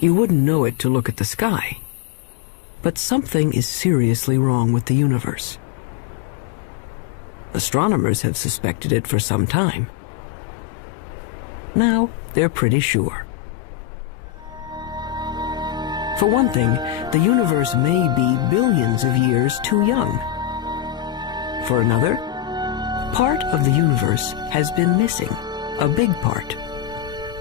You wouldn't know it to look at the sky. But something is seriously wrong with the universe. Astronomers have suspected it for some time. Now they're pretty sure. For one thing, the universe may be billions of years too young. For another, part of the universe has been missing, a big part.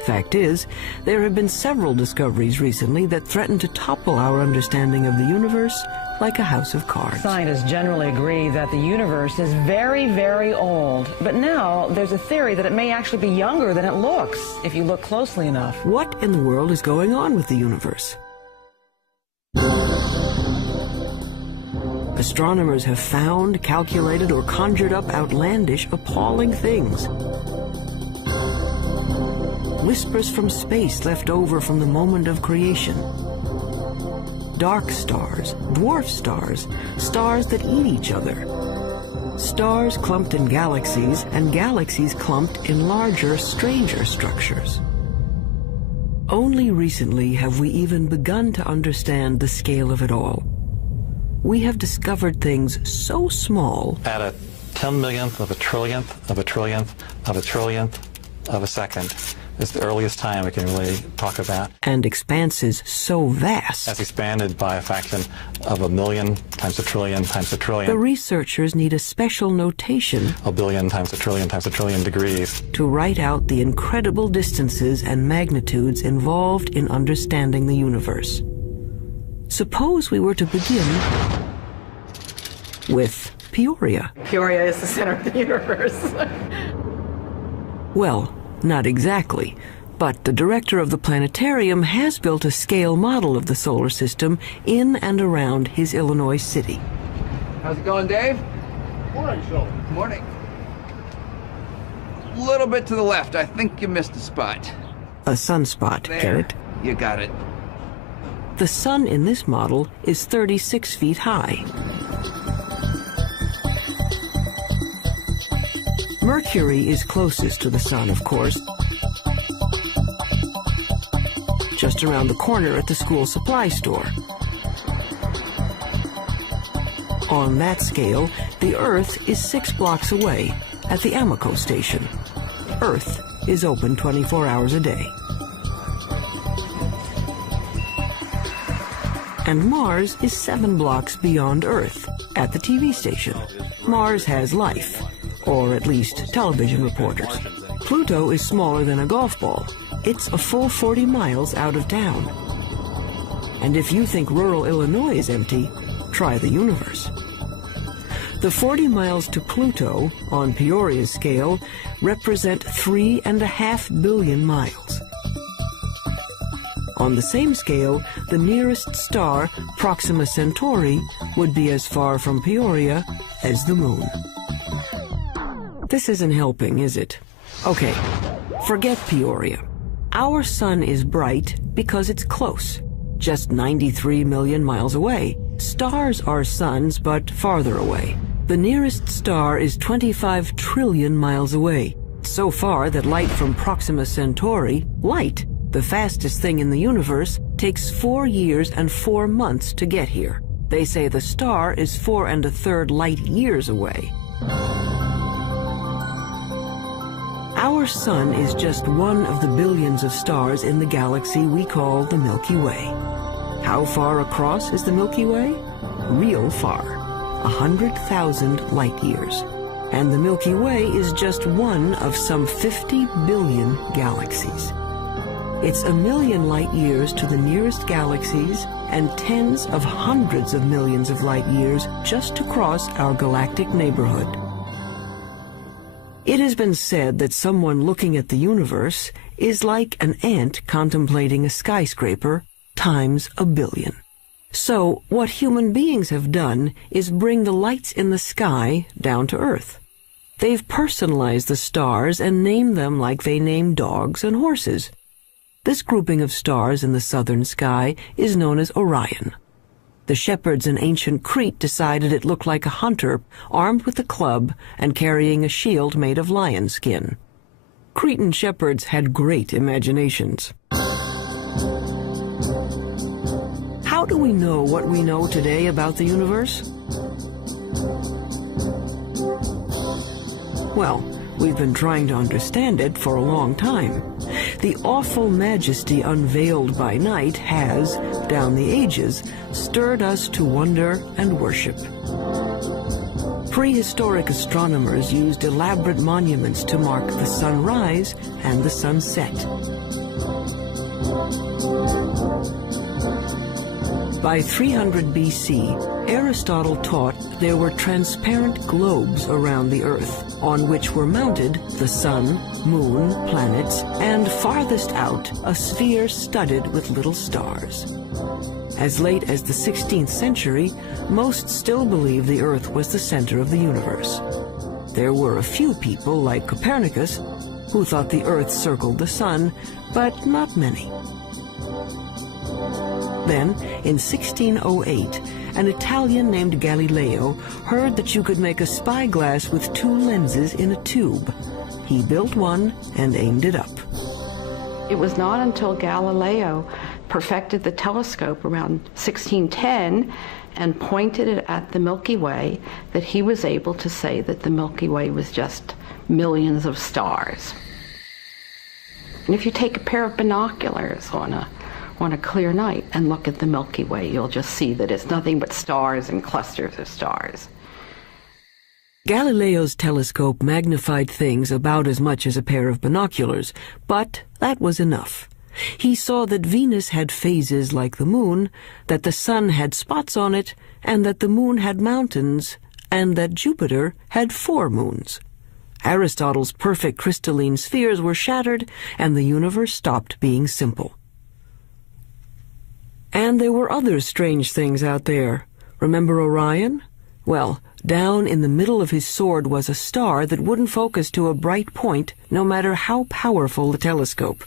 Fact is, there have been several discoveries recently that threaten to topple our understanding of the universe like a house of cards. Scientists generally agree that the universe is very, very old. But now there's a theory that it may actually be younger than it looks, if you look closely enough. What in the world is going on with the universe? Astronomers have found, calculated, or conjured up outlandish, appalling things. Whispers from space left over from the moment of creation. Dark stars, dwarf stars, stars that eat each other. Stars clumped in galaxies, and galaxies clumped in larger, stranger structures. Only recently have we even begun to understand the scale of it all. We have discovered things so small. At a 10 millionth of a trillionth of a trillionth of a trillionth of a second is the earliest time we can really talk about. And expanses so vast. That's expanded by a fraction of a million times a trillion times a trillion. The researchers need a special notation. A billion times a trillion degrees. To write out the incredible distances and magnitudes involved in understanding the universe. Suppose we were to begin with Peoria. Peoria is the center of the universe. Well, not exactly, but the director of the planetarium has built a scale model of the solar system in and around his Illinois city. How's it going, Dave? Morning, Phil. Morning. A little bit to the left. I think you missed a spot. A sunspot, There. get it? You got it. The sun in this model is 36 feet high. Mercury is closest to the sun, of course, just around the corner at the school supply store. On that scale, the Earth is 6 blocks away at the Amoco station. Earth is open 24 hours a day. And Mars is 7 blocks beyond Earth at the TV station. Mars has life, or at least television reporters. Pluto is smaller than a golf ball. It's a full 40 miles out of town. And if you think rural Illinois is empty, try the universe. The 40 miles to Pluto, on Peoria's scale, represent 3.5 billion miles. On the same scale, the nearest star, Proxima Centauri, would be as far from Peoria as the moon. This isn't helping, is it? Okay, forget Peoria. Our sun is bright because it's close, just 93 million miles away. Stars are suns, but farther away. The nearest star is 25 trillion miles away, so far that light from Proxima Centauri, light, the fastest thing in the universe, takes 4 years and 4 months to get here. They say the star is 4 1/3 light years away. Our sun is just one of the billions of stars in the galaxy we call the Milky Way. How far across is the Milky Way? Real far, 100,000 light years. And the Milky Way is just one of some 50 billion galaxies. It's 1 million light years to the nearest galaxies and tens of hundreds of millions of light years just to cross our galactic neighborhood. It has been said that someone looking at the universe is like an ant contemplating a skyscraper times 1 billion. So what human beings have done is bring the lights in the sky down to Earth. They've personalized the stars and named them like they name dogs and horses. This grouping of stars in the southern sky is known as Orion. The shepherds in ancient Crete decided it looked like a hunter armed with a club and carrying a shield made of lion skin. Cretan shepherds had great imaginations. How do we know what we know today about the universe? Well, we've been trying to understand it for a long time. The awful majesty unveiled by night has, down the ages, stirred us to wonder and worship. Prehistoric astronomers used elaborate monuments to mark the sunrise and the sunset. By 300 BC, Aristotle taught there were transparent globes around the Earth, on which were mounted the sun, moon, planets, and farthest out, a sphere studded with little stars. As late as the 16th century, most still believed the Earth was the center of the universe. There were a few people, like Copernicus, who thought the Earth circled the sun, but not many. Then, in 1608, an Italian named Galileo heard that you could make a spyglass with two lenses in a tube. He built one and aimed it up. It was not until Galileo perfected the telescope around 1610 and pointed it at the Milky Way that he was able to say that the Milky Way was just millions of stars. And if you take a pair of binoculars on a clear night and look at the Milky Way, you'll just see that it's nothing but stars and clusters of stars. Galileo's telescope magnified things about as much as a pair of binoculars, but that was enough. He saw that Venus had phases like the moon, that the sun had spots on it, and that the moon had mountains, and that Jupiter had 4 moons. Aristotle's perfect crystalline spheres were shattered, and the universe stopped being simple. And there were other strange things out there. Remember Orion? Well, down in the middle of his sword was a star that wouldn't focus to a bright point, no matter how powerful the telescope.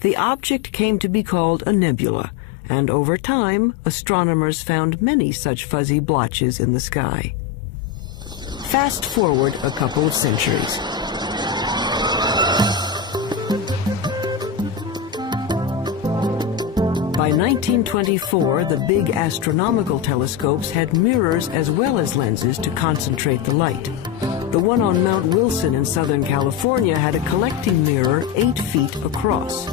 The object came to be called a nebula, and over time, astronomers found many such fuzzy blotches in the sky. Fast forward a couple of centuries. By 1924, the big astronomical telescopes had mirrors as well as lenses to concentrate the light. The one on Mount Wilson in Southern California had a collecting mirror 8 feet across.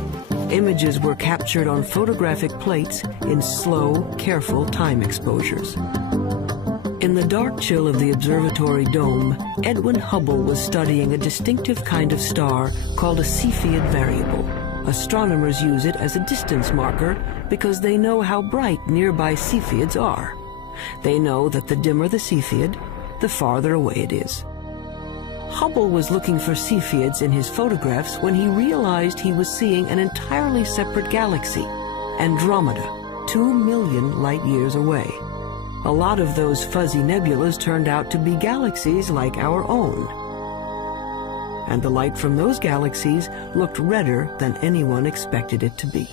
Images were captured on photographic plates in slow, careful time exposures. In the dark chill of the observatory dome, Edwin Hubble was studying a distinctive kind of star called a Cepheid variable. Astronomers use it as a distance marker because they know how bright nearby Cepheids are. They know that the dimmer the Cepheid, the farther away it is. Hubble was looking for Cepheids in his photographs when he realized he was seeing an entirely separate galaxy, Andromeda, 2 million light-years away. A lot of those fuzzy nebulas turned out to be galaxies like our own. And the light from those galaxies looked redder than anyone expected it to be.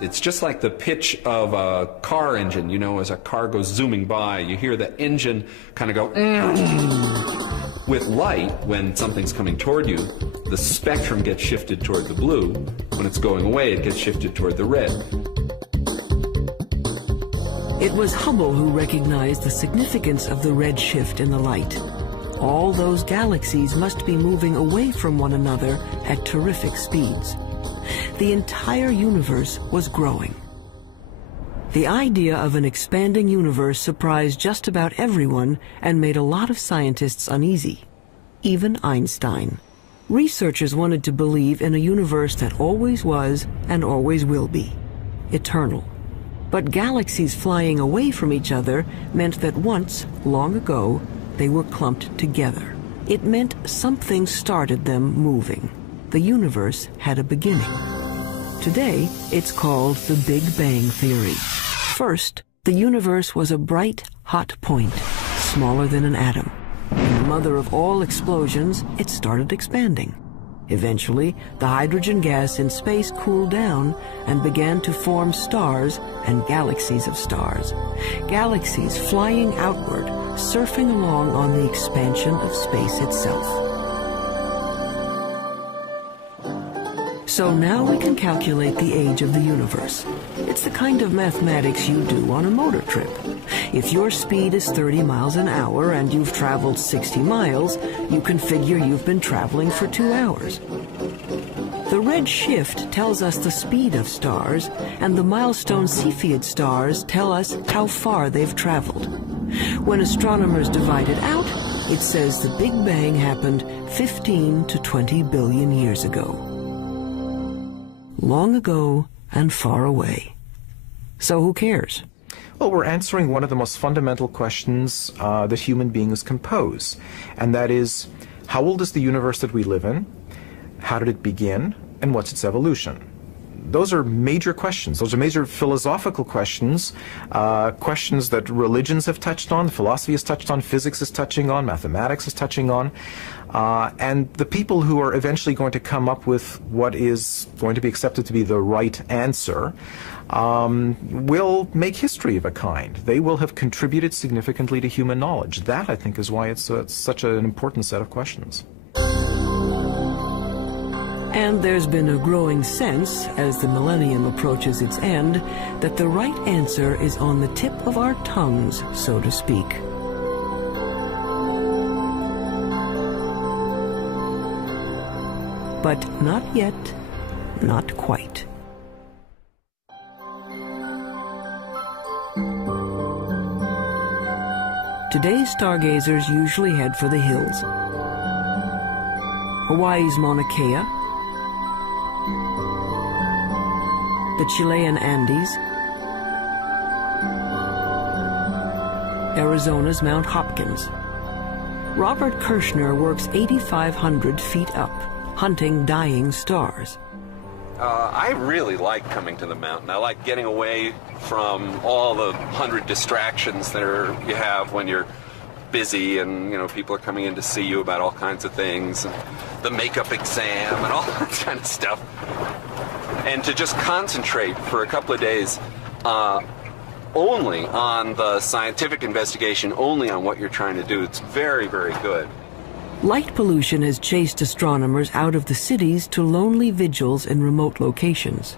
It's just like the pitch of a car engine. You know, as a car goes zooming by, you hear the engine kind of go. With light, when something's coming toward you, the spectrum gets shifted toward the blue. When it's going away, it gets shifted toward the red. It was Hubble who recognized the significance of the red shift in the light. All those galaxies must be moving away from one another at terrific speeds. The entire universe was growing. The idea of an expanding universe surprised just about everyone and made a lot of scientists uneasy, even Einstein. Researchers wanted to believe in a universe that always was and always will be, eternal. But galaxies flying away from each other meant that once, long ago, they were clumped together. It meant something started them moving. The universe had a beginning. Today, it's called the Big Bang Theory. First, the universe was a bright, hot point, smaller than an atom. In the mother of all explosions, it started expanding. Eventually, the hydrogen gas in space cooled down and began to form stars and galaxies of stars. Galaxies flying outward, surfing along on the expansion of space itself. So now we can calculate the age of the universe. It's the kind of mathematics you do on a motor trip. If your speed is 30 miles an hour and you've traveled 60 miles, you can figure you've been traveling for 2 hours. The red shift tells us the speed of stars, and the milestone Cepheid stars tell us how far they've traveled. When astronomers divide it out, it says the Big Bang happened 15 to 20 billion years ago. Long ago and far away. So who cares? Well, we're answering one of the most fundamental questions that human beings can pose, and that is, how old is the universe that we live in? How did it begin? And what's its evolution? Those are major questions. Those are major philosophical questions, questions that religions have touched on, philosophy has touched on, physics is touching on, mathematics is touching on. And the people who are eventually going to come up with what is going to be accepted to be the right answer will make history of a kind. They will have contributed significantly to human knowledge. That, I think, is why it's such an important set of questions. And there's been a growing sense, as the millennium approaches its end, that the right answer is on the tip of our tongues, so to speak. But not yet, not quite. Today's stargazers usually head for the hills. Hawaii's Mauna Kea, the Chilean Andes, Arizona's Mount Hopkins. Robert Kirshner works 8,500 feet up, hunting dying stars. I really like coming to the mountain. I like getting away from all the 100 distractions that you have when you're busy, and people are coming in to see you about all kinds of things, and the makeup exam and all that kind of stuff. And to just concentrate for a couple of days only on the scientific investigation, only on what you're trying to do, it's very, very good. Light pollution has chased astronomers out of the cities to lonely vigils in remote locations.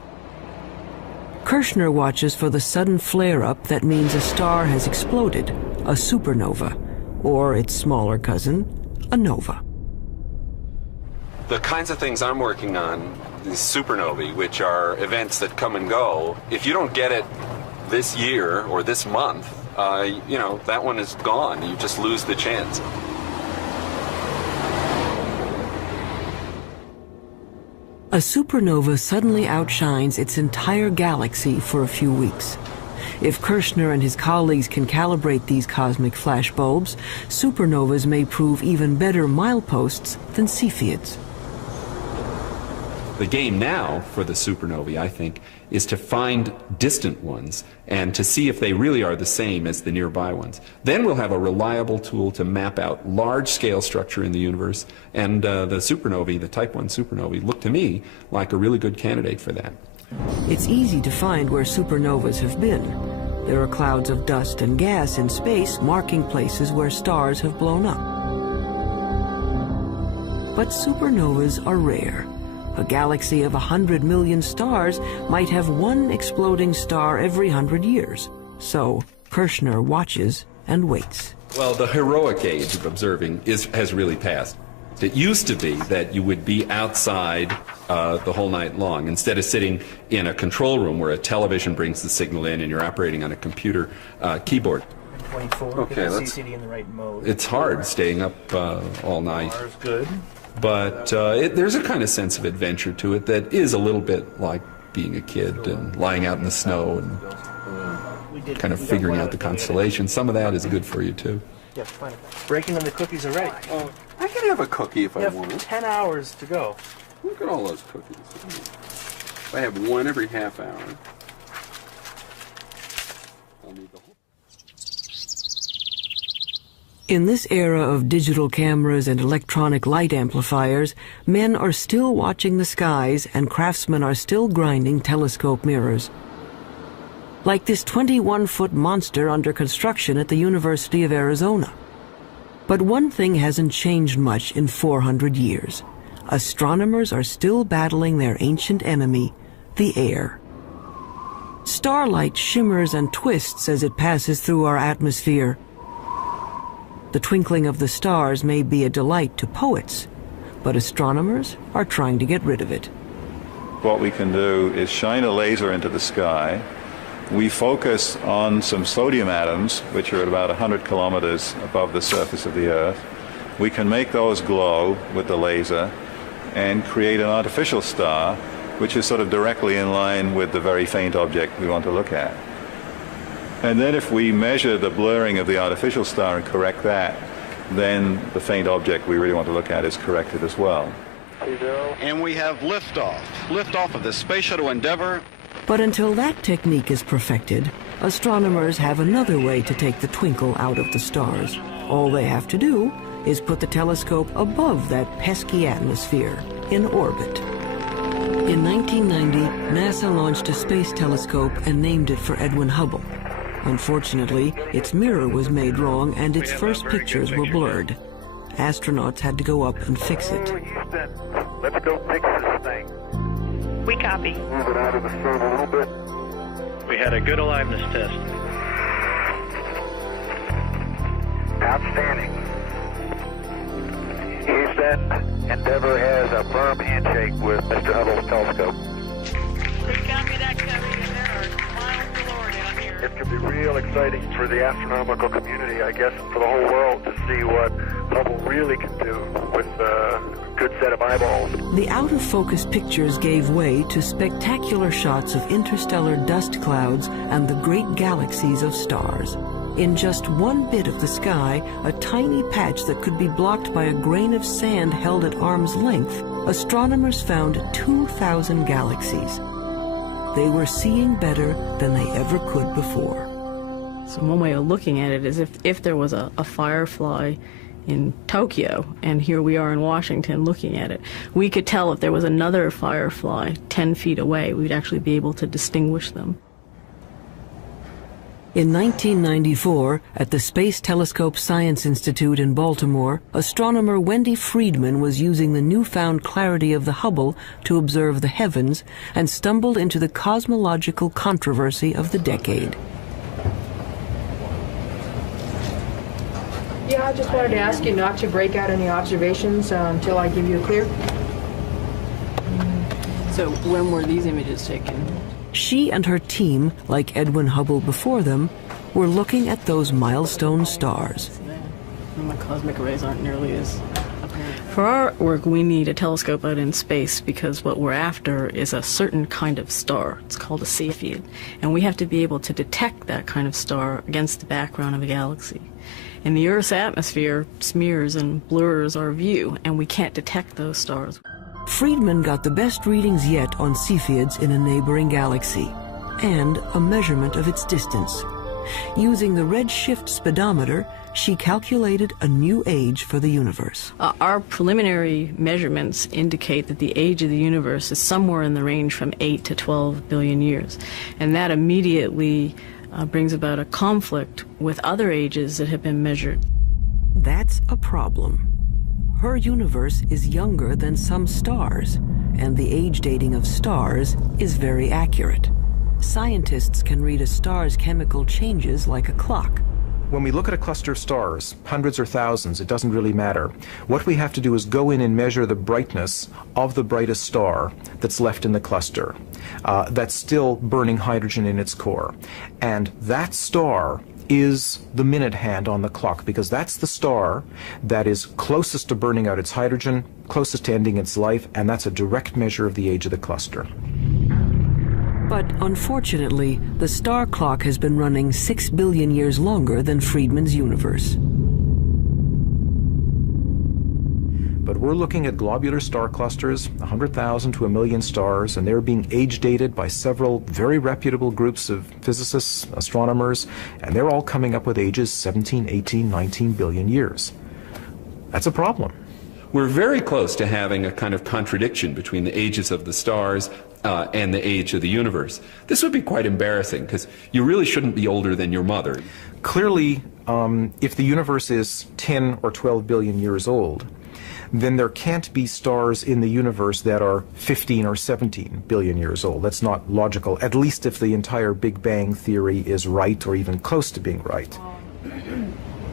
Kirshner watches for the sudden flare-up that means a star has exploded, a supernova, or its smaller cousin, a nova. The kinds of things I'm working on, these supernovae, which are events that come and go, if you don't get it this year or this month, that one is gone. You just lose the chance. A supernova suddenly outshines its entire galaxy for a few weeks. If Kirshner and his colleagues can calibrate these cosmic flashbulbs, supernovas may prove even better mileposts than Cepheids. The game now for the supernovae, I think, is to find distant ones and to see if they really are the same as the nearby ones. Then we'll have a reliable tool to map out large-scale structure in the universe, and the supernovae, the Type 1 supernovae, look to me like a really good candidate for that. It's easy to find where supernovas have been. There are clouds of dust and gas in space marking places where stars have blown up. But supernovas are rare. A galaxy of 100 million stars might have one exploding star every 100 years. So Kirshner watches and waits. Well, the heroic age of observing has really passed. It used to be that you would be outside the whole night long, instead of sitting in a control room where a television brings the signal in and you're operating on a computer keyboard. 24, okay, get the CCD in the right mode. It's hard staying up all night. R is good. But there's a kind of sense of adventure to it that is a little bit like being a kid and lying out in the snow and kind of figuring out the constellations. Some of that is good for you, too. Yeah, fine. Breaking them, the cookies are ready. Oh, I can have a cookie if I want. 10 hours to go. Look at all those cookies. If I have one every half hour, I'll need the whole. In this era of digital cameras and electronic light amplifiers, men are still watching the skies and craftsmen are still grinding telescope mirrors. Like this 21-foot monster under construction at the University of Arizona. But one thing hasn't changed much in 400 years. astronomers are still battling their ancient enemy, the air. Starlight shimmers and twists as it passes through our atmosphere. The twinkling of the stars may be a delight to poets, but astronomers are trying to get rid of it. What we can do is shine a laser into the sky. We focus on some sodium atoms, which are at about 100 kilometers above the surface of the Earth. We can make those glow with the laser and create an artificial star, which is sort of directly in line with the very faint object we want to look at. And then if we measure the blurring of the artificial star and correct that, then the faint object we really want to look at is corrected as well. And we have liftoff of the Space Shuttle Endeavour. But until that technique is perfected, astronomers have another way to take the twinkle out of the stars. All they have to do is put the telescope above that pesky atmosphere, in orbit. In 1990, NASA launched a space telescope and named it for Edwin Hubble. Unfortunately, its mirror was made wrong and its first pictures were blurred. Astronauts had to go up and fix it. Houston, let's go fix this thing. We copy. Move it out of the sun a little bit. We had a good aliveness test. Outstanding. Houston, Endeavour has a firm handshake with Mr. Hubble's telescope. We copy that, Covey, and there are miles galore down here. It could be real exciting for the astronomical community, I guess, and for the whole world to see what Hubble really can do with a good set of eyeballs. The out-of-focus pictures gave way to spectacular shots of interstellar dust clouds and the great galaxies of stars. In just one bit of the sky, a tiny patch that could be blocked by a grain of sand held at arm's length, astronomers found 2,000 galaxies. They were seeing better than they ever could before. So one way of looking at it is if there was a firefly in Tokyo, and here we are in Washington looking at it, we could tell if there was another firefly 10 feet away. We'd actually be able to distinguish them. In 1994, at the Space Telescope Science Institute in Baltimore, astronomer Wendy Friedman was using the newfound clarity of the Hubble to observe the heavens and stumbled into the cosmological controversy of the decade. Yeah, I just wanted to ask you not to break out any observations until I give you a clear. So when were these images taken? She and her team, like Edwin Hubble before them, were looking at those milestone stars. And the cosmic rays aren't nearly as apparent. For our work, we need a telescope out in space because what we're after is a certain kind of star. It's called a Cepheid. And we have to be able to detect that kind of star against the background of a galaxy. And the Earth's atmosphere smears and blurs our view, and we can't detect those stars. Friedman got the best readings yet on Cepheids in a neighboring galaxy, and a measurement of its distance. Using the redshift speedometer, she calculated a new age for the universe. Our preliminary measurements indicate that the age of the universe is somewhere in the range from 8 to 12 billion years. And that immediately brings about a conflict with other ages that have been measured. That's a problem. Her universe is younger than some stars, and the age dating of stars is very accurate. Scientists can read a star's chemical changes like a clock. When we look at a cluster of stars, hundreds or thousands, it doesn't really matter. What we have to do is go in and measure the brightness of the brightest star that's left in the cluster, that's still burning hydrogen in its core. And that star is the minute hand on the clock, because that's the star that is closest to burning out its hydrogen, closest to ending its life, and that's a direct measure of the age of the cluster. But unfortunately, the star clock has been running 6 billion years longer than Friedman's universe. But we're looking at globular star clusters, 100,000 to 1 million stars, and they're being age dated by several very reputable groups of physicists, astronomers, and they're all coming up with ages 17, 18, 19 billion years. That's a problem. We're very close to having a kind of contradiction between the ages of the stars and the age of the universe. This would be quite embarrassing, because you really shouldn't be older than your mother. Clearly, if the universe is 10 or 12 billion years old, then there can't be stars in the universe that are 15 or 17 billion years old. That's not logical, at least if the entire Big Bang theory is right or even close to being right.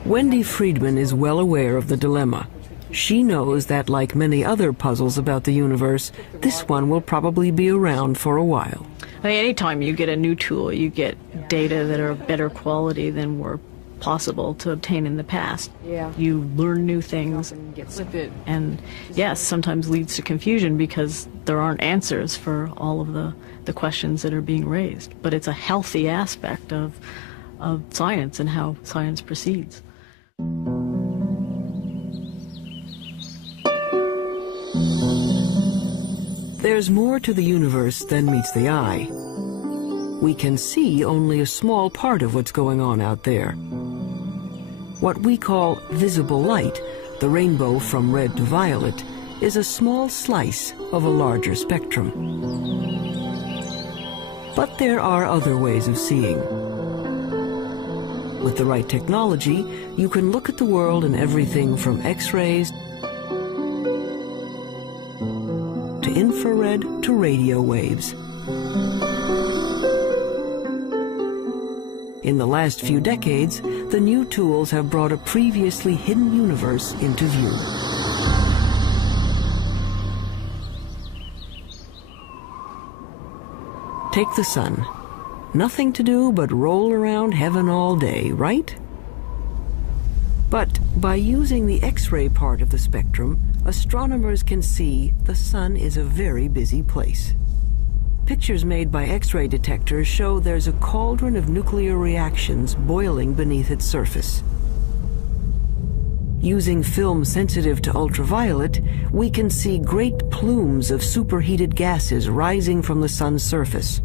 Wendy Friedman is well aware of the dilemma. She knows that, like many other puzzles about the universe, this one will probably be around for a while. I mean, anytime you get a new tool, you get data that are of better quality than were possible to obtain in the past. Yeah. You learn new things with it, and yes, sometimes leads to confusion because there aren't answers for all of the questions that are being raised. But it's a healthy aspect of science and how science proceeds. There's more to the universe than meets the eye. We can see only a small part of what's going on out there. What we call visible light, the rainbow from red to violet, is a small slice of a larger spectrum. But there are other ways of seeing. With the right technology, you can look at the world in everything from X-rays to infrared to radio waves. In the last few decades, the new tools have brought a previously hidden universe into view. Take the sun. Nothing to do but roll around heaven all day, right? But by using the X-ray part of the spectrum, astronomers can see the sun is a very busy place. Pictures made by X-ray detectors show there's a cauldron of nuclear reactions boiling beneath its surface. Using film sensitive to ultraviolet, we can see great plumes of superheated gases rising from the sun's surface.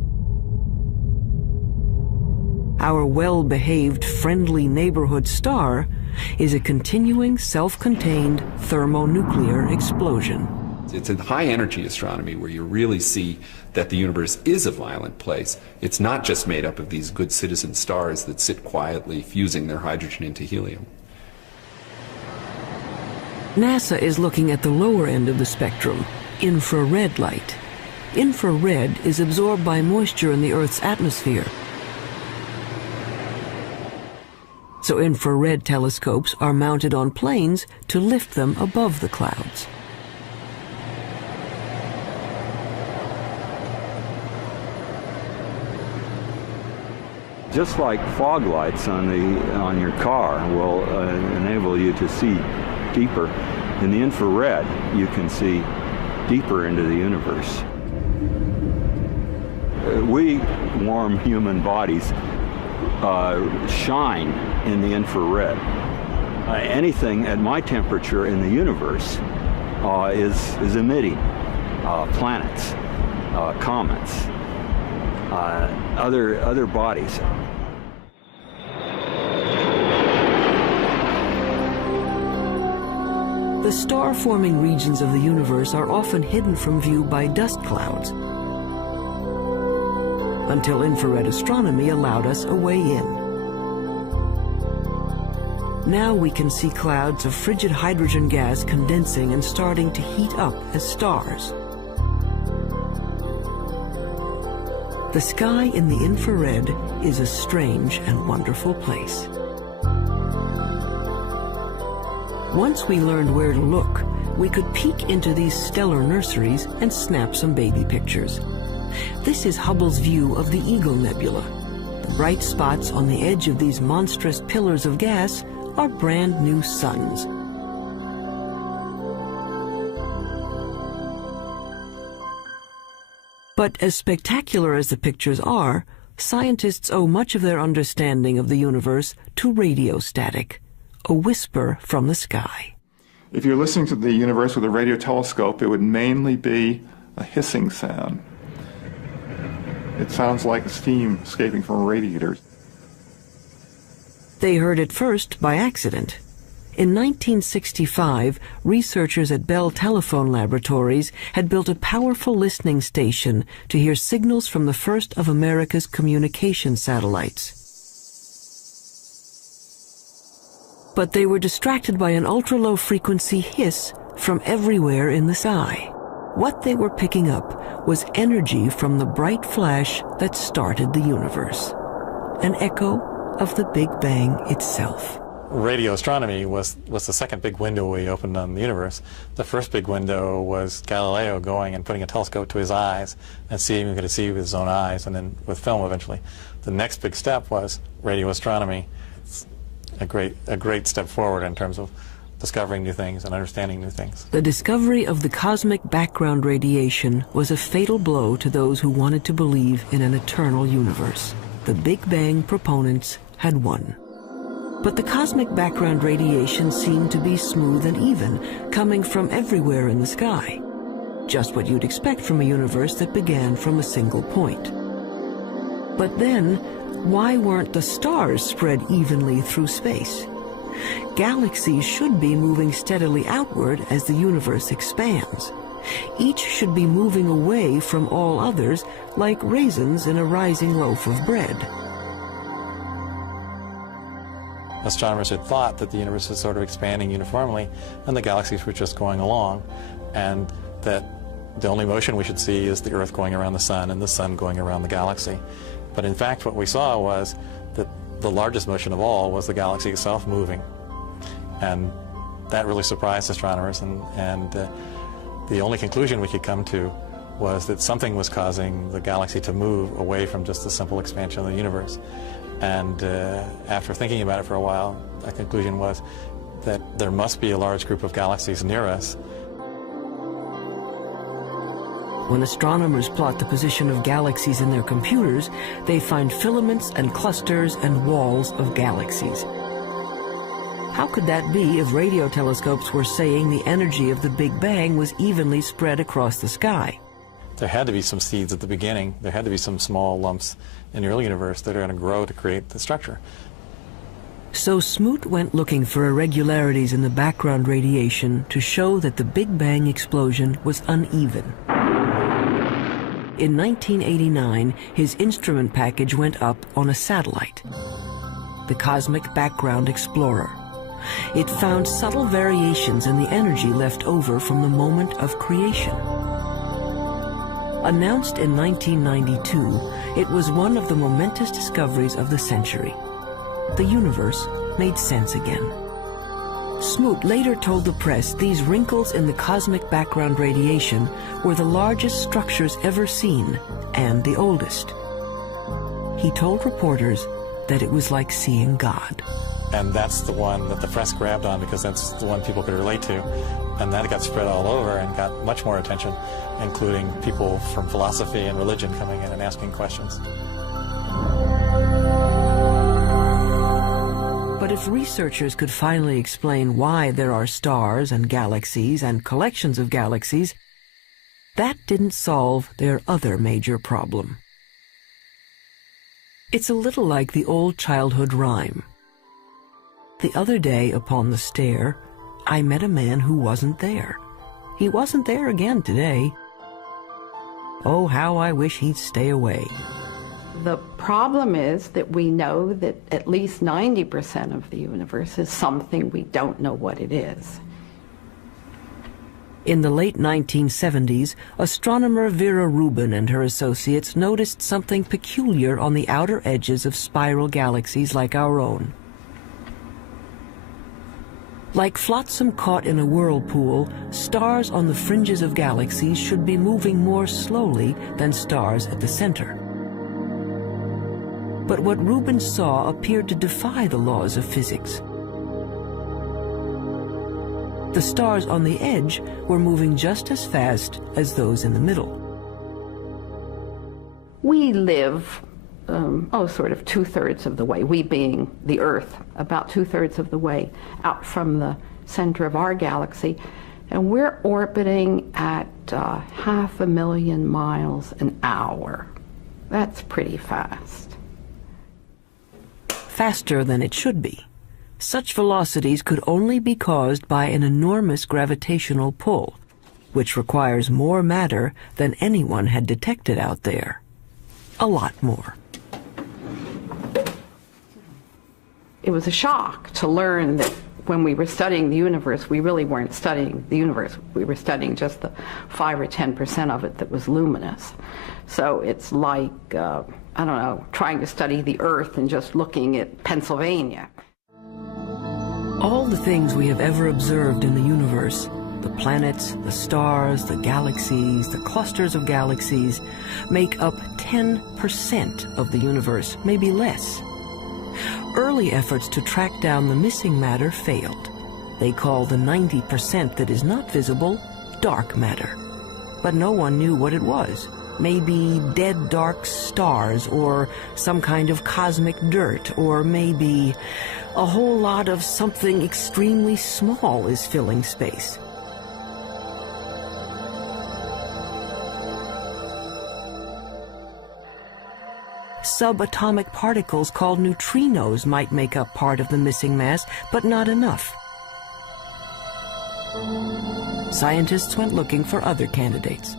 Our well-behaved, friendly neighborhood star is a continuing, self-contained thermonuclear explosion. It's in high-energy astronomy where you really see that the universe is a violent place. It's not just made up of these good citizen stars that sit quietly fusing their hydrogen into helium. NASA is looking at the lower end of the spectrum, infrared light. Infrared is absorbed by moisture in the Earth's atmosphere. So infrared telescopes are mounted on planes to lift them above the clouds. Just like fog lights on your car will enable you to see deeper, in the infrared you can see deeper into the universe. We warm human bodies shine in the infrared. Anything at my temperature in the universe is emitting planets, comets, other bodies. The star-forming regions of the universe are often hidden from view by dust clouds, until infrared astronomy allowed us a way in. Now we can see clouds of frigid hydrogen gas condensing and starting to heat up as stars. The sky in the infrared is a strange and wonderful place. Once we learned where to look, we could peek into these stellar nurseries and snap some baby pictures. This is Hubble's view of the Eagle Nebula. The bright spots on the edge of these monstrous pillars of gas are brand new suns. But as spectacular as the pictures are, scientists owe much of their understanding of the universe to radio static, a whisper from the sky. If you're listening to the universe with a radio telescope, it would mainly be a hissing sound. It sounds like steam escaping from a radiator. They heard it first by accident. In 1965, researchers at Bell Telephone Laboratories had built a powerful listening station to hear signals from the first of America's communication satellites. But they were distracted by an ultra-low frequency hiss from everywhere in the sky. What they were picking up was energy from the bright flash that started the universe, an echo of the Big Bang itself. Radio astronomy was the second big window we opened on the universe. The first big window was Galileo going and putting a telescope to his eyes and seeing what he could see with his own eyes, and then with film eventually. The next big step was radio astronomy. It's a great step forward in terms of discovering new things and understanding new things. The discovery of the cosmic background radiation was a fatal blow to those who wanted to believe in an eternal universe. The Big Bang proponents had won. But the cosmic background radiation seemed to be smooth and even, coming from everywhere in the sky. Just what you'd expect from a universe that began from a single point. But then, why weren't the stars spread evenly through space? Galaxies should be moving steadily outward as the universe expands. Each should be moving away from all others like raisins in a rising loaf of bread. Astronomers had thought that the universe was sort of expanding uniformly and the galaxies were just going along, and that the only motion we should see is the Earth going around the sun and the sun going around the galaxy. But in fact what we saw was that the largest motion of all was the galaxy itself moving. And that really surprised astronomers, and the only conclusion we could come to was that something was causing the galaxy to move away from just the simple expansion of the universe. And after thinking about it for a while, the conclusion was that there must be a large group of galaxies near us. When astronomers plot the position of galaxies in their computers, they find filaments and clusters and walls of galaxies. How could that be if radio telescopes were saying the energy of the Big Bang was evenly spread across the sky? There had to be some seeds at the beginning. There had to be some small lumps in the early universe that are going to grow to create the structure. So Smoot went looking for irregularities in the background radiation to show that the Big Bang explosion was uneven. In 1989, his instrument package went up on a satellite, the Cosmic Background Explorer. It found subtle variations in the energy left over from the moment of creation. Announced in 1992, it was one of the momentous discoveries of the century. The universe made sense again. Smoot later told the press these wrinkles in the cosmic background radiation were the largest structures ever seen and the oldest. He told reporters that it was like seeing God. And that's the one that the press grabbed on because that's the one people could relate to. And that got spread all over and got much more attention, including people from philosophy and religion coming in and asking questions. But if researchers could finally explain why there are stars and galaxies and collections of galaxies, that didn't solve their other major problem. It's a little like the old childhood rhyme. The other day upon the stair, I met a man who wasn't there. He wasn't there again today. Oh, how I wish he'd stay away. The problem is that we know that at least 90% of the universe is something we don't know what it is. In the late 1970s, astronomer Vera Rubin and her associates noticed something peculiar on the outer edges of spiral galaxies like our own. Like flotsam caught in a whirlpool, stars on the fringes of galaxies should be moving more slowly than stars at the center. But what Rubin saw appeared to defy the laws of physics. The stars on the edge were moving just as fast as those in the middle. We live, sort of 2/3 of the way, we being the Earth, about 2/3 of the way out from the center of our galaxy, and we're orbiting at 500,000 miles an hour. That's pretty fast. Faster than it should be. Such velocities could only be caused by an enormous gravitational pull, which requires more matter than anyone had detected out there. A lot more. It was a shock to learn that when we were studying the universe, we really weren't studying the universe. We were studying just the 5 or 10% of it that was luminous. So it's like, I don't know, trying to study the Earth and just looking at Pennsylvania. All the things we have ever observed in the universe, the planets, the stars, the galaxies, the clusters of galaxies, make up 10% of the universe, maybe less. Early efforts to track down the missing matter failed. They called the 90% that is not visible dark matter. But no one knew what it was. Maybe dead dark stars, or some kind of cosmic dirt, or maybe a whole lot of something extremely small is filling space. Subatomic particles called neutrinos might make up part of the missing mass, but not enough. Scientists went looking for other candidates.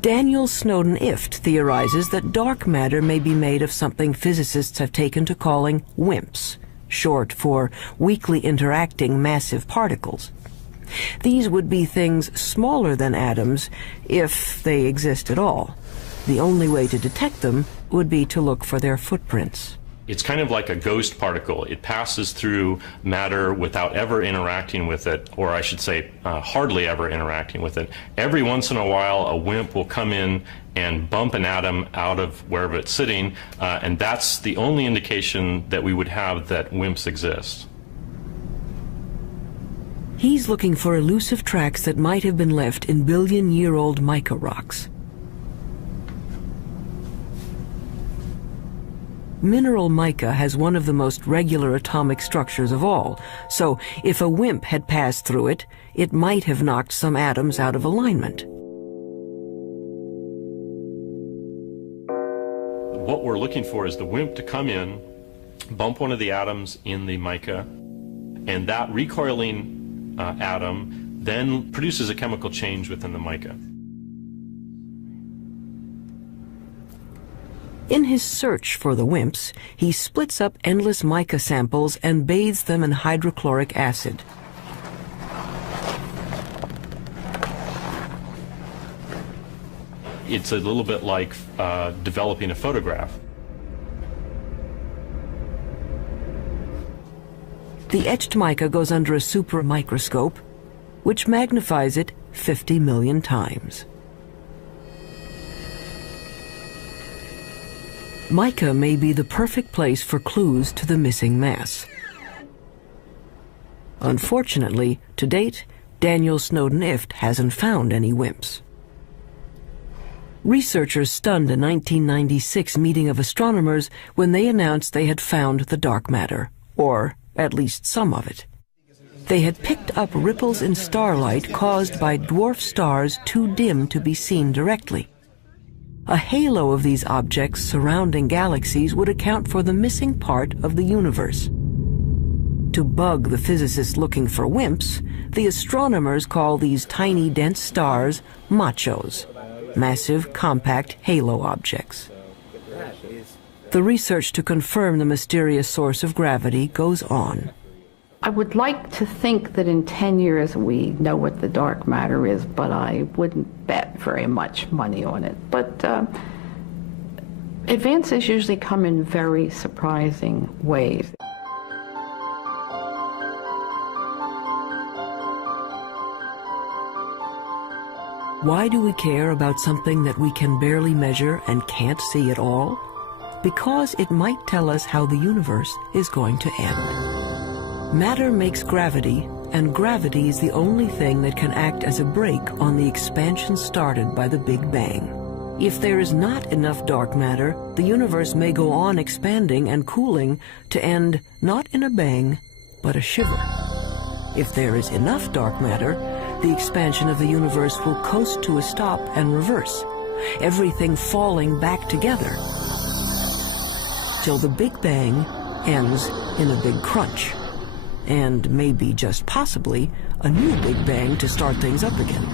Daniel Snowden-Ift theorizes that dark matter may be made of something physicists have taken to calling WIMPs, short for weakly interacting massive particles. These would be things smaller than atoms, if they exist at all. The only way to detect them would be to look for their footprints. It's kind of like a ghost particle. It passes through matter without ever interacting with it, or I should say hardly ever interacting with it. Every once in a while, a WIMP will come in and bump an atom out of wherever it's sitting, and that's the only indication that we would have that WIMPs exist. He's looking for elusive tracks that might have been left in billion-year-old mica rocks. Mineral mica has one of the most regular atomic structures of all, so if a WIMP had passed through it, it might have knocked some atoms out of alignment. What we're looking for is the WIMP to come in, bump one of the atoms in the mica, and that recoiling atom then produces a chemical change within the mica. In his search for the WIMPs, he splits up endless mica samples and bathes them in hydrochloric acid. It's a little bit like developing a photograph. The etched mica goes under a super microscope, which magnifies it 50 million times. Mica may be the perfect place for clues to the missing mass. Unfortunately, to date, Daniel Snowden-Ift hasn't found any WIMPs. Researchers stunned a 1996 meeting of astronomers when they announced they had found the dark matter, or at least some of it. They had picked up ripples in starlight caused by dwarf stars too dim to be seen directly. A halo of these objects surrounding galaxies would account for the missing part of the universe. To bug the physicists looking for WIMPs, the astronomers call these tiny dense stars machos, massive compact halo objects. The research to confirm the mysterious source of gravity goes on. I would like to think that in 10 years we know what the dark matter is, but I wouldn't bet very much money on it. But advances usually come in very surprising ways. Why do we care about something that we can barely measure and can't see at all? Because it might tell us how the universe is going to end. Matter makes gravity, and gravity is the only thing that can act as a brake on the expansion started by the Big Bang. If there is not enough dark matter, the universe may go on expanding and cooling to end not in a bang, but a shiver. If there is enough dark matter, the expansion of the universe will coast to a stop and reverse, everything falling back together, till the Big Bang ends in a big crunch. And maybe, just possibly, a new Big Bang to start things up again.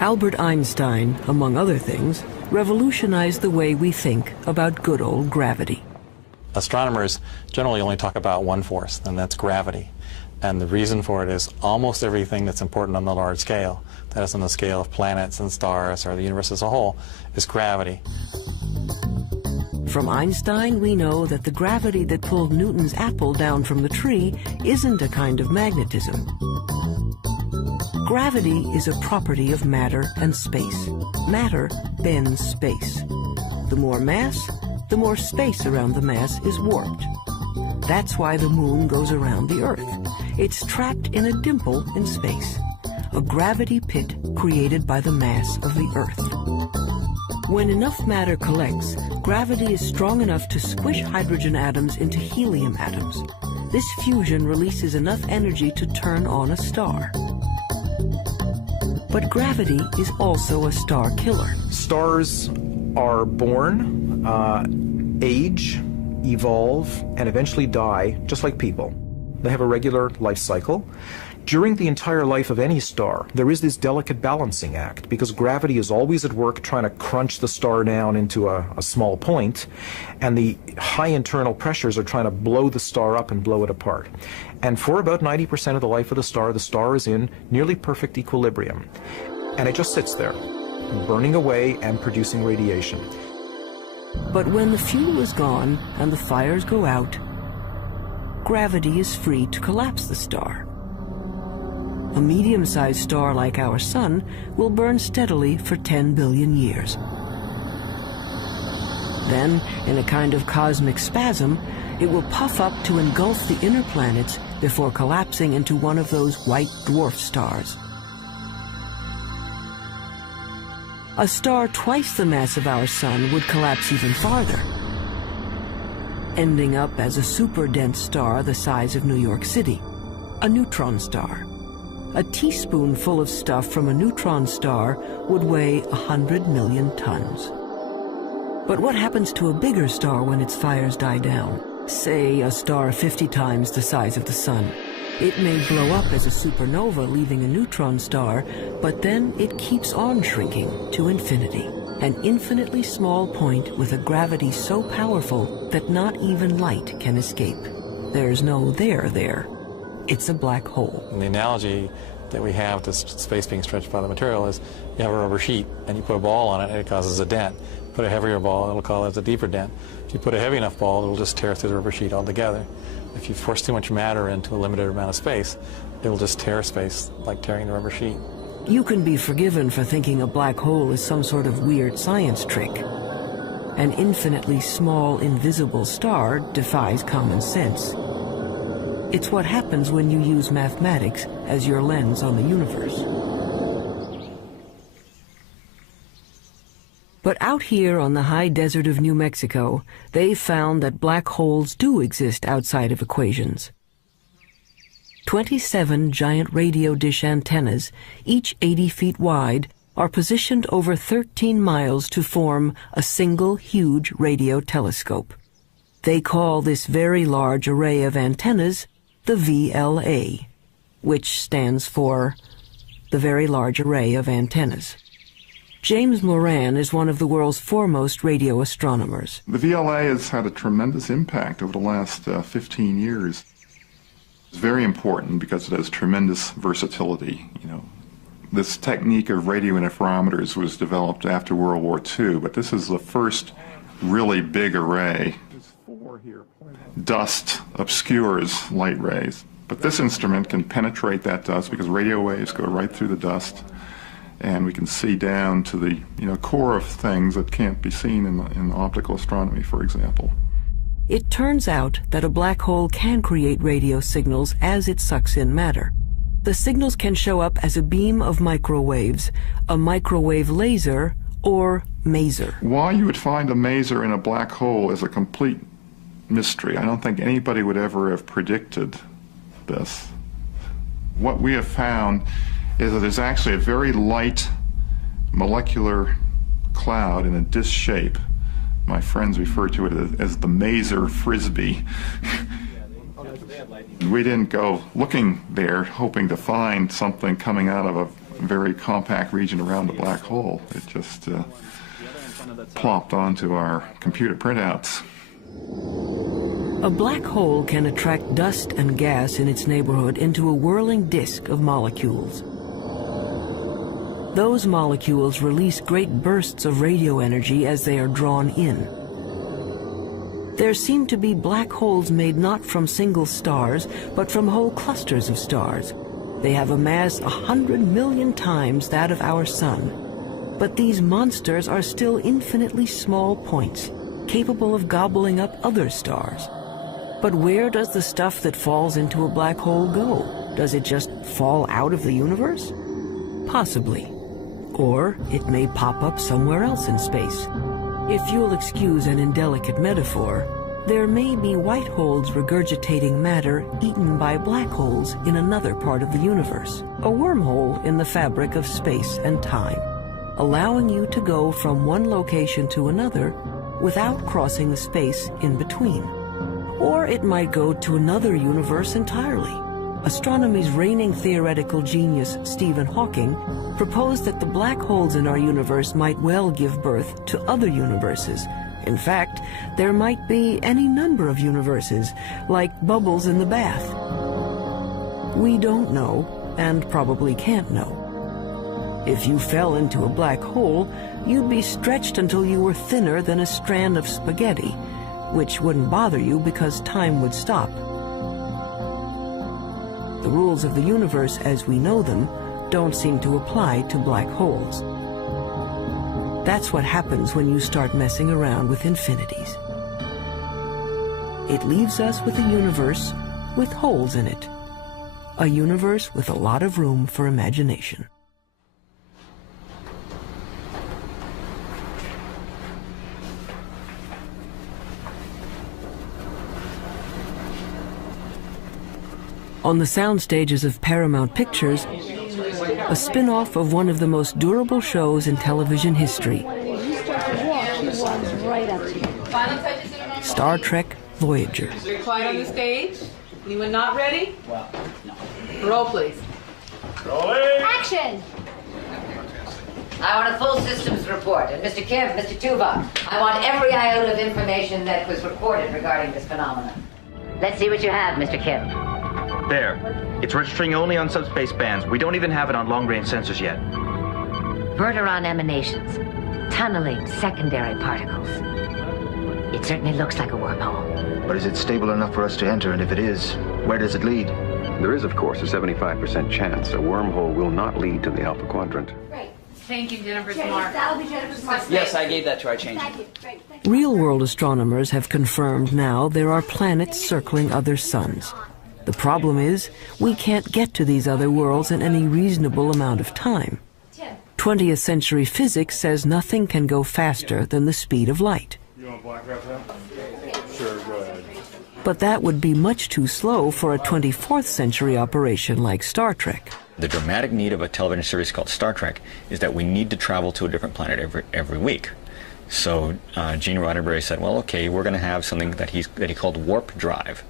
Albert Einstein, among other things, revolutionized the way we think about good old gravity. Astronomers generally only talk about one force, and that's gravity. And the reason for it is almost everything that's important on the large scale, that is on the scale of planets and stars or the universe as a whole, is gravity. From Einstein, we know that the gravity that pulled Newton's apple down from the tree isn't a kind of magnetism. Gravity is a property of matter and space. Matter bends space. The more mass, the more space around the mass is warped. That's why the moon goes around the Earth. It's trapped in a dimple in space, a gravity pit created by the mass of the Earth. When enough matter collects, gravity is strong enough to squish hydrogen atoms into helium atoms. This fusion releases enough energy to turn on a star. But gravity is also a star killer. Stars are born, age, evolve, and eventually die, just like people. They have a regular life cycle. During the entire life of any star, there is this delicate balancing act, because gravity is always at work trying to crunch the star down into a small point, and the high internal pressures are trying to blow the star up and blow it apart. And for about 90% of the life of the star is in nearly perfect equilibrium. And it just sits there, burning away and producing radiation. But when the fuel is gone and the fires go out, gravity is free to collapse the star. A medium-sized star like our Sun will burn steadily for 10 billion years. Then, in a kind of cosmic spasm, it will puff up to engulf the inner planets before collapsing into one of those white dwarf stars. A star twice the mass of our Sun would collapse even farther, ending up as a super-dense star the size of New York City, a neutron star. A teaspoonful of stuff from a neutron star would weigh 100 million tons. But what happens to a bigger star when its fires die down? Say a star 50 times the size of the Sun. It may blow up as a supernova, leaving a neutron star, but then it keeps on shrinking to infinity. An infinitely small point with a gravity so powerful that not even light can escape. There's no there. It's a black hole. And the analogy that we have to space being stretched by the material is you have a rubber sheet and you put a ball on it and it causes a dent. Put a heavier ball, it'll cause a deeper dent. If you put a heavy enough ball, it'll just tear through the rubber sheet altogether. If you force too much matter into a limited amount of space, it'll just tear space like tearing the rubber sheet. You can be forgiven for thinking a black hole is some sort of weird science trick. An infinitely small, invisible star defies common sense. It's what happens when you use mathematics as your lens on the universe. But out here on the high desert of New Mexico, they've found that black holes do exist outside of equations. 27 giant radio dish antennas, each 80 feet wide, are positioned over 13 miles to form a single huge radio telescope. They call this very large array of antennas the VLA, which stands for the Very Large Array of Antennas. James Moran is one of the world's foremost radio astronomers. The VLA has had a tremendous impact over the last 15 years. It's very important because it has tremendous versatility. This technique of radio interferometers was developed after World War II, but this is the first really big array. Dust obscures light rays, but this instrument can penetrate that dust because radio waves go right through the dust, and we can see down to the core of things that can't be seen in optical astronomy, for example. It turns out that a black hole can create radio signals as it sucks in matter. The signals can show up as a beam of microwaves, a microwave laser, or maser. Why you would find a maser in a black hole is a complete mystery. I don't think anybody would ever have predicted this. What we have found is that there's actually a very light molecular cloud in a disc shape. My friends refer to it as the maser frisbee. We didn't go looking there hoping to find something coming out of a very compact region around the black hole. It just plopped onto our computer printouts. A black hole can attract dust and gas in its neighborhood into a whirling disk of molecules. Those molecules release great bursts of radio energy as they are drawn in. There seem to be black holes made not from single stars, but from whole clusters of stars. They have a mass 100 million times that of our sun. But these monsters are still infinitely small points, capable of gobbling up other stars. But where does the stuff that falls into a black hole go? Does it just fall out of the universe? Possibly. Or it may pop up somewhere else in space. If you'll excuse an indelicate metaphor, there may be white holes regurgitating matter eaten by black holes in another part of the universe, a wormhole in the fabric of space and time, allowing you to go from one location to another without crossing the space in between. Or it might go to another universe entirely. Astronomy's reigning theoretical genius, Stephen Hawking, proposed that the black holes in our universe might well give birth to other universes. In fact, there might be any number of universes, like bubbles in the bath. We don't know, and probably can't know. If you fell into a black hole, you'd be stretched until you were thinner than a strand of spaghetti, which wouldn't bother you because time would stop. The rules of the universe as we know them don't seem to apply to black holes. That's what happens when you start messing around with infinities. It leaves us with a universe with holes in it. A universe with a lot of room for imagination. On the sound stages of Paramount Pictures, a spin-off of one of the most durable shows in television history, Star Trek Voyager. Very quiet on the stage. Anyone not ready? Roll, please. Rolling. Action! I want a full systems report. And Mr. Kim, Mr. Tuvok, I want every iota of information that was recorded regarding this phenomenon. Let's see what you have, Mr. Kim. There. It's registering only on subspace bands. We don't even have it on long-range sensors yet. Verteron emanations. Tunneling secondary particles. It certainly looks like a wormhole. But is it stable enough for us to enter? And if it is, where does it lead? There is, of course, a 75% chance a wormhole will not lead to the Alpha Quadrant. Great. Thank you, Jennifer Smart. That'll be Jennifer Smart. Yes, I gave that to her. I changed it. Real-world astronomers have confirmed now there are planets circling other suns. The problem is, we can't get to these other worlds in any reasonable amount of time. 20th century physics says nothing can go faster than the speed of light. You want black wrap that? Sure, go ahead. But that would be much too slow for a 24th century operation like Star Trek. The dramatic need of a television series called Star Trek is that we need to travel to a different planet every week. So Gene Roddenberry said, well, okay, we're going to have something that he called warp drive,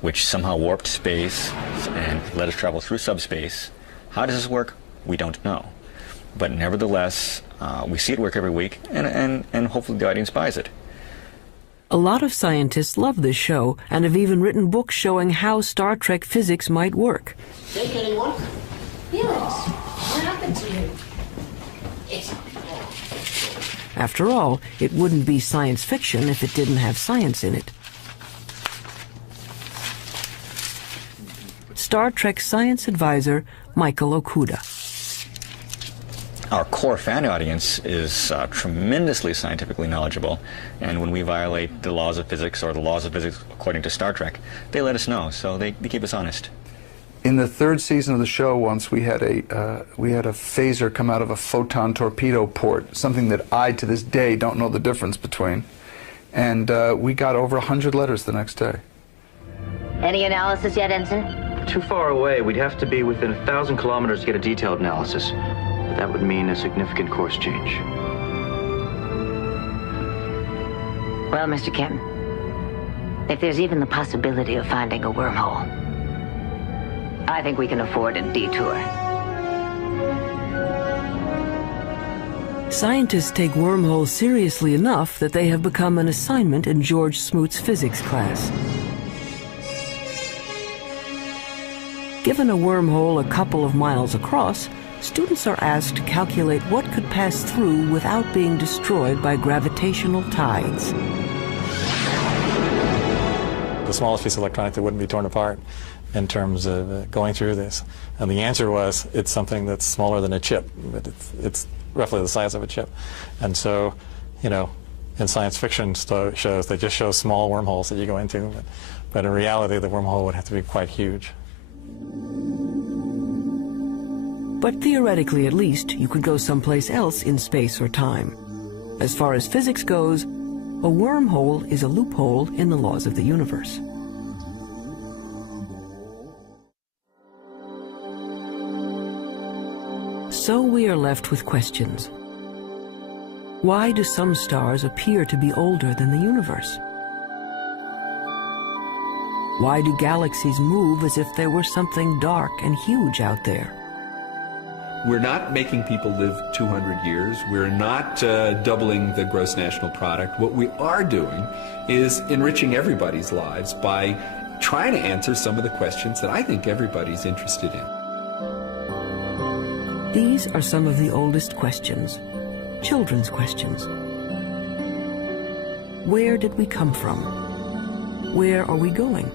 which somehow warped space and let us travel through subspace. How does this work? We don't know. But nevertheless, we see it work every week, and hopefully the audience buys it. A lot of scientists love this show and have even written books showing how Star Trek physics might work. Take anyone? Felix, what happened to you? It's... After all, it wouldn't be science fiction if it didn't have science in it. Star Trek science advisor Michael Okuda. Our core fan audience is tremendously scientifically knowledgeable, and when we violate the laws of physics or the laws of physics according to Star Trek, they let us know, so they keep us honest. In the third season of the show, once we had a phaser come out of a photon torpedo port, something that I, to this day, don't know the difference between, and we got over 100 letters the next day. Any analysis yet, Ensign? Too far away. We'd have to be within 1,000 kilometers to get a detailed analysis. But that would mean a significant course change. Well, Mr. Kim, if there's even the possibility of finding a wormhole, I think we can afford a detour. Scientists take wormholes seriously enough that they have become an assignment in George Smoot's physics class. Given a wormhole a couple of miles across, students are asked to calculate what could pass through without being destroyed by gravitational tides. The smallest piece of electronic that wouldn't be torn apart in terms of going through this. And the answer was, it's something that's smaller than a chip, but it's roughly the size of a chip. And so, you know, in science fiction shows, they just show small wormholes that you go into, but in reality, the wormhole would have to be quite huge. But theoretically, at least, you could go someplace else in space or time. As far as physics goes, a wormhole is a loophole in the laws of the universe. So we are left with questions. Why do some stars appear to be older than the universe? Why do galaxies move as if there were something dark and huge out there? We're not making people live 200 years. We're not doubling the gross national product. What we are doing is enriching everybody's lives by trying to answer some of the questions that I think everybody's interested in. These are some of the oldest questions, children's questions. Where did we come from? Where are we going?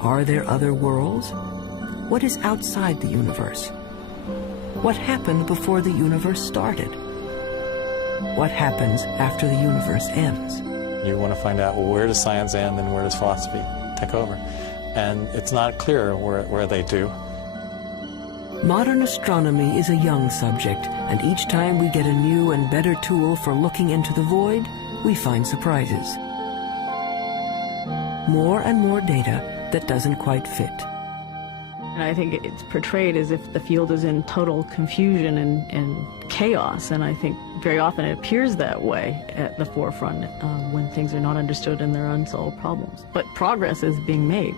Are there other worlds? What is outside the universe? What happened before the universe started? What happens after the universe ends? You want to find out, well, where does science end and where does philosophy take over? And it's not clear where they do. Modern astronomy is a young subject, and each time we get a new and better tool for looking into the void, we find surprises. More and more data that doesn't quite fit. And I think it's portrayed as if the field is in total confusion and chaos, and I think very often it appears that way at the forefront when things are not understood and there are unsolved problems. But progress is being made.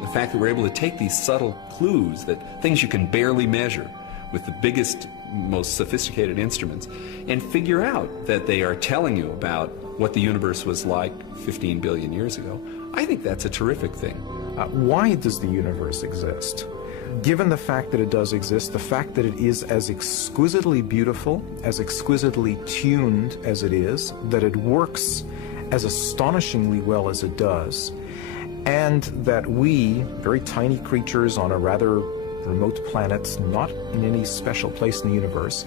The fact that we're able to take these subtle clues, that things you can barely measure with the biggest, most sophisticated instruments, and figure out that they are telling you about what the universe was like 15 billion years ago, I think that's a terrific thing. Why does the universe exist? Given the fact that it does exist, the fact that it is as exquisitely beautiful, as exquisitely tuned as it is, that it works as astonishingly well as it does, and that we, very tiny creatures on a rather remote planet, not in any special place in the universe,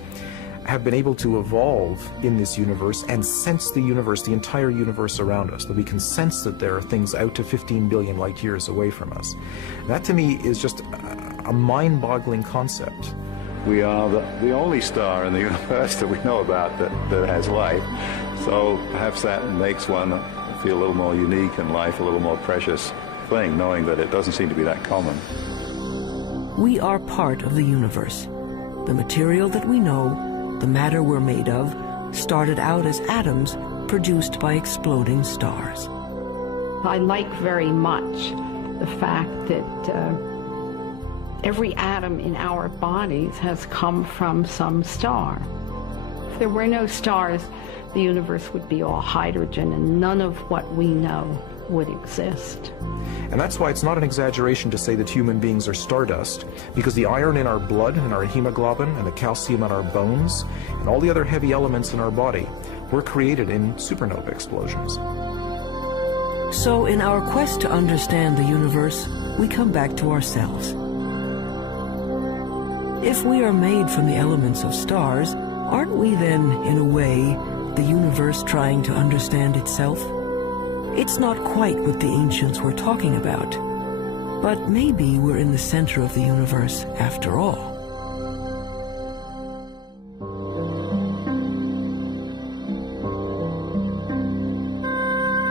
have been able to evolve in this universe and sense the universe, the entire universe around us, that we can sense that there are things out to 15 billion light years away from us. That to me is just a mind-boggling concept. We are the only star in the universe that we know about that has life, so perhaps that makes one feel a little more unique and life a little more precious thing, knowing that it doesn't seem to be that common. We are part of the universe. The material that we know, the matter we're made of, started out as atoms produced by exploding stars. I like very much the fact that every atom in our bodies has come from some star. If there were no stars, the universe would be all hydrogen and none of what we know would exist. And that's why it's not an exaggeration to say that human beings are stardust, because the iron in our blood and our hemoglobin and the calcium in our bones and all the other heavy elements in our body were created in supernova explosions. So in our quest to understand the universe, we come back to ourselves. If we are made from the elements of stars, aren't we then, in a way, the universe trying to understand itself? It's not quite what the ancients were talking about, but maybe we're in the center of the universe after all.